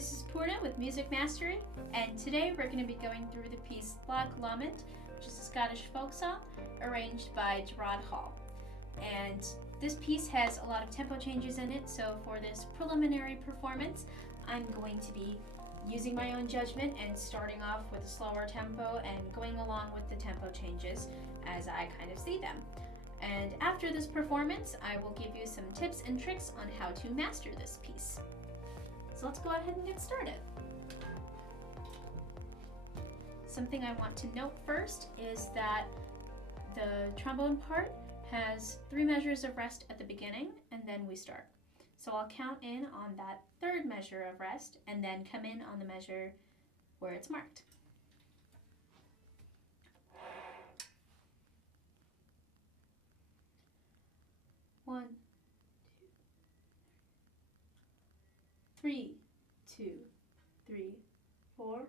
This is Purna with Music Mastery, and today we're going to be going through the piece Loch, Lomond, which is a Scottish folk song arranged by JaRod. And this piece has a lot of tempo changes in it, so for this preliminary performance, I'm going to be using my own judgment and starting off with a slower tempo and going along with the tempo changes as I kind of see them. And after this performance, I will give you some tips and tricks on how to master this piece. So let's go ahead and get started. Something I want to note first is that the trombone part has 3 measures of rest at the beginning, and then we start. So I'll count in on that 3rd measure of rest and then come in on the measure where it's marked. One, 3, 2, 3, 4.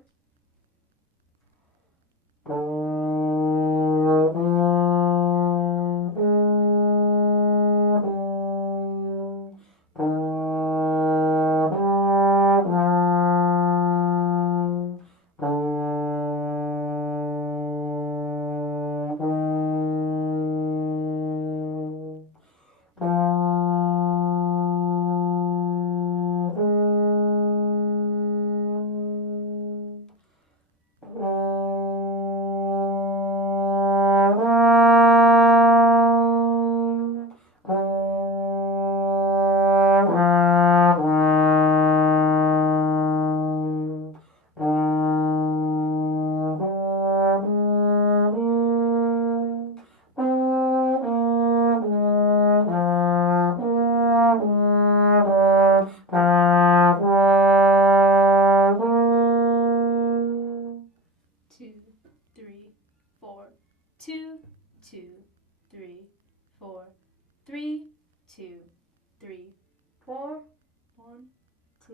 Two, 2, 3, 4, 3, 2, 3, 4, 1, 2.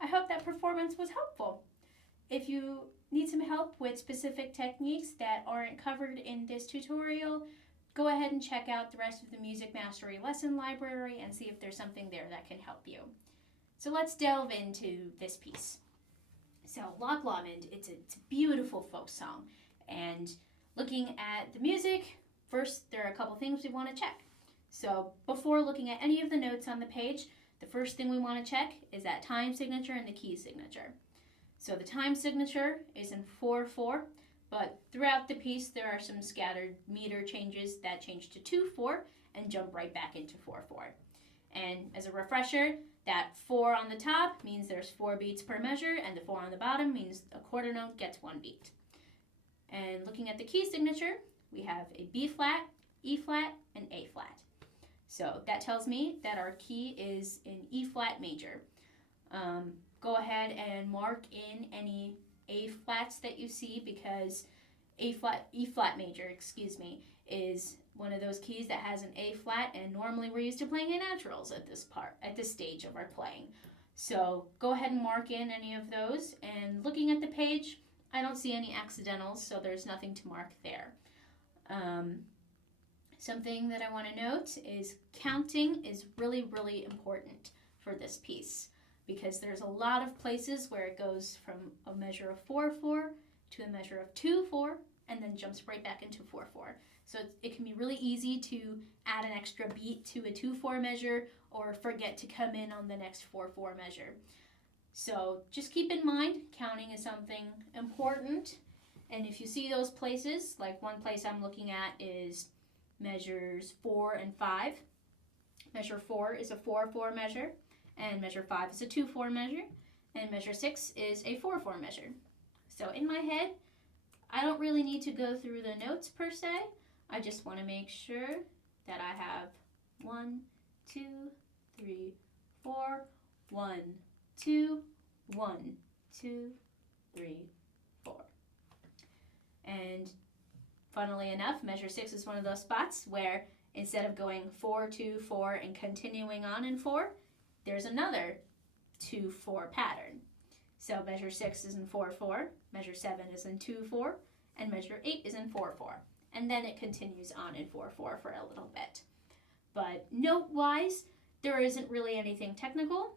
I hope that performance was helpful. If you need some help with specific techniques that aren't covered in this tutorial, go ahead and check out the rest of the Music Mastery lesson library and see if there's something there that can help you. So let's delve into this piece. So Loch Lomond, it's a beautiful folk song. And looking at the music, first there are a couple things we want to check. So before looking at any of the notes on the page, the first thing we want to check is that time signature and the key signature. So the time signature is in 4/4, but throughout the piece there are some scattered meter changes that change to 2/4 and jump right back into 4/4. And as a refresher, that 4 on the top means there's 4 beats per measure, and the 4 on the bottom means a quarter note gets 1 beat. And looking at the key signature, we have a B flat, E flat, and A flat. So that tells me that our key is in E flat major. Go ahead and mark in any A flats that you see, because E flat major, is one of those keys that has an A flat, and normally we're used to playing in naturals at this stage of our playing. So go ahead and mark in any of those, and looking at the page, I don't see any accidentals, so there's nothing to mark there. Something that I want to note is counting is really, really important for this piece, because there's a lot of places where it goes from a measure of 4/4 to a measure of 2/4, and then jumps right back into 4/4. So it can be really easy to add an extra beat to a 2/4 measure, or forget to come in on the next 4/4 measure. So just keep in mind, counting is something important. And if you see those places, like one place I'm looking at is measures 4 and 5. Measure 4 is a 4/4 measure, and measure 5 is a 2/4 measure, and measure 6 is a 4/4 measure. So in my head, I don't really need to go through the notes per se. I just want to make sure that I have 1, 2, 3, 4, 1, 2, 1, 2, 3, 4. And funnily enough, measure 6 is one of those spots where instead of going 4, 2, 4 and continuing on in 4, there's another 2/4 pattern. So measure 6 is in 4/4, measure 7 is in 2/4, and measure 8 is in 4/4. And then it continues on in 4/4 for a little bit. But note-wise, there isn't really anything technical.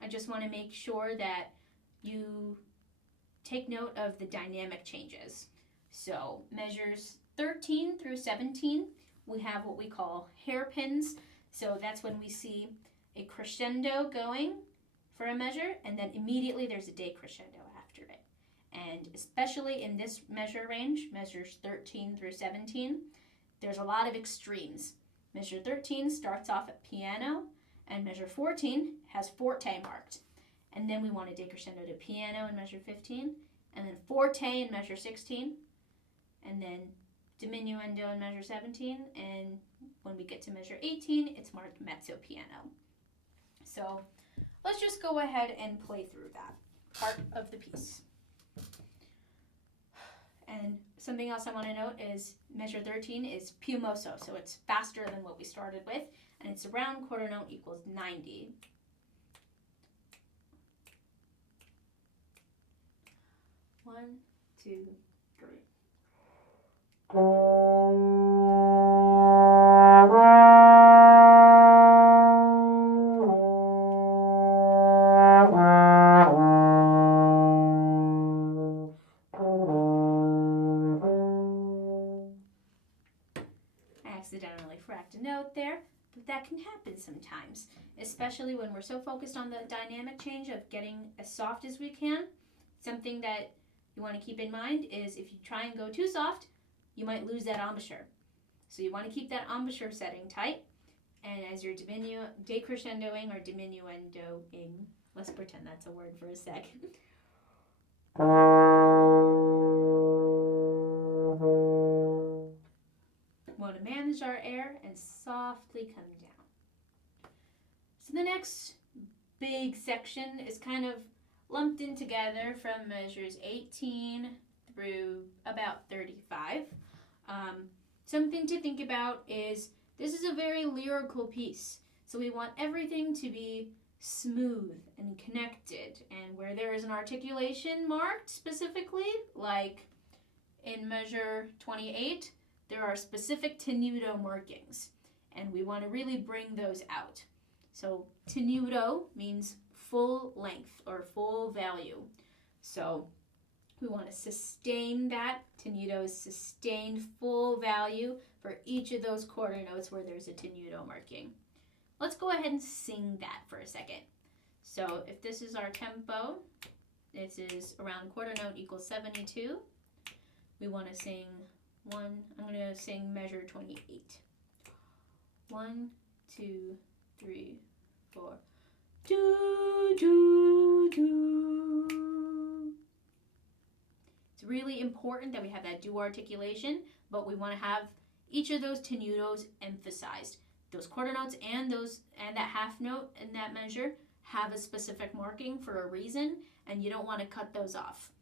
I just want to make sure that you take note of the dynamic changes. So measures 13 through 17, we have what we call hairpins. So that's when we see a crescendo going for a measure, and then immediately there's a decrescendo after it. And especially in this measure range, measures 13 through 17, there's a lot of extremes. Measure 13 starts off at piano, and measure 14 has forte marked. And then we want a decrescendo to piano in measure 15, and then forte in measure 16, and then diminuendo in measure 17, and when we get to measure 18, it's marked mezzo piano. So let's just go ahead and play through that part of the piece. And something else I want to note is measure 13 is più mosso, so it's faster than what we started with, and it's a round quarter note equals 90. One, two, three. Accidentally fracked a note there, but that can happen sometimes, especially when we're so focused on the dynamic change of getting as soft as we can. Something that you want to keep in mind is if you try and go too soft, you might lose that embouchure. So you want to keep that embouchure setting tight, and as you're decrescendoing or diminuendoing, let's pretend that's a word for a second. Want to manage our air and softly come down. So the next big section is kind of lumped in together from measures 18 through about 35. Something to think about is this is a very lyrical piece, so we want everything to be smooth and connected, and where there is an articulation marked specifically, like in measure 28, there are specific tenuto markings, and we want to really bring those out. So tenuto means full length or full value. So we want to sustain that. Tenuto is sustained full value for each of those quarter notes where there's a tenuto marking. Let's go ahead and sing that for a second. So if this is our tempo, this is around quarter note equals 72. We want to sing I'm going to sing measure 28. 1, 2, 3, 4. Do, do, do. It's really important that we have that do articulation, but we want to have each of those tenutos emphasized. Those quarter notes and that half note in that measure have a specific marking for a reason, and you don't want to cut those off.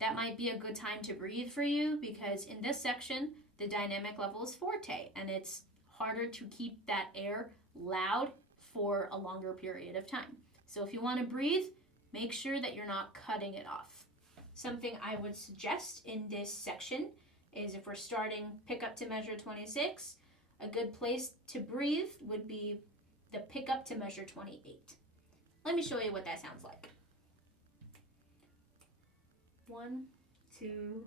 That might be a good time to breathe for you, because in this section, the dynamic level is forte, and it's harder to keep that air loud for a longer period of time. So if you want to breathe, make sure that you're not cutting it off. Something I would suggest in this section is, if we're starting pickup to measure 26, a good place to breathe would be the pickup to measure 28. Let me show you what that sounds like. 1, 2.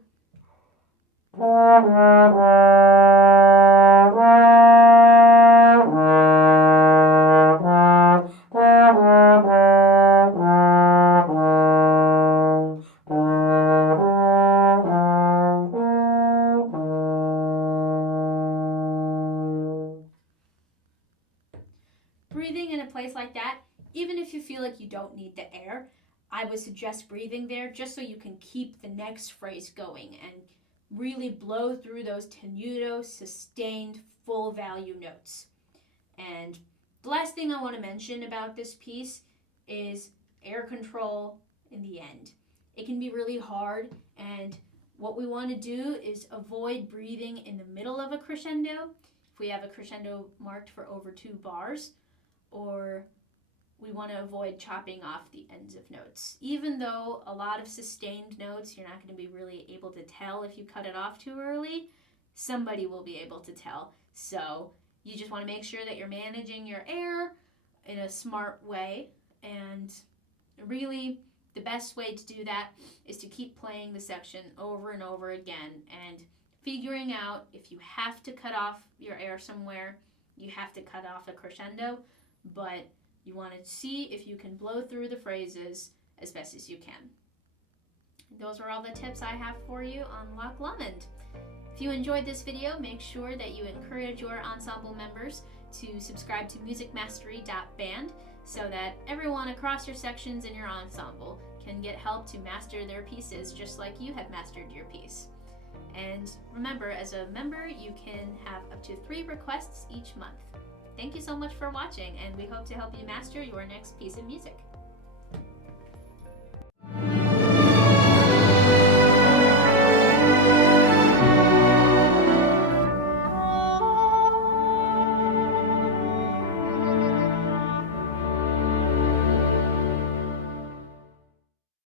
Breathing in a place like that, even if you feel like you don't need the air, I would suggest breathing there just so you can keep the next phrase going and really blow through those tenuto, sustained, full value notes. And the last thing I want to mention about this piece is air control in the end. It can be really hard, and what we want to do is avoid breathing in the middle of a crescendo. If we have a crescendo marked for over 2 bars, or we want to avoid chopping off the ends of notes. Even though a lot of sustained notes, you're not going to be really able to tell if you cut it off too early, somebody will be able to tell. So you just want to make sure that you're managing your air in a smart way. And really, the best way to do that is to keep playing the section over and over again and figuring out if you have to cut off your air somewhere, you have to cut off a crescendo, but you want to see if you can blow through the phrases as best as you can. Those are all the tips I have for you on Loch, Lomond. If you enjoyed this video, make sure that you encourage your ensemble members to subscribe to MusicMastery.band so that everyone across your sections in your ensemble can get help to master their pieces just like you have mastered your piece. And remember, as a member, you can have up to 3 requests each month. Thank you so much for watching, and we hope to help you master your next piece of music.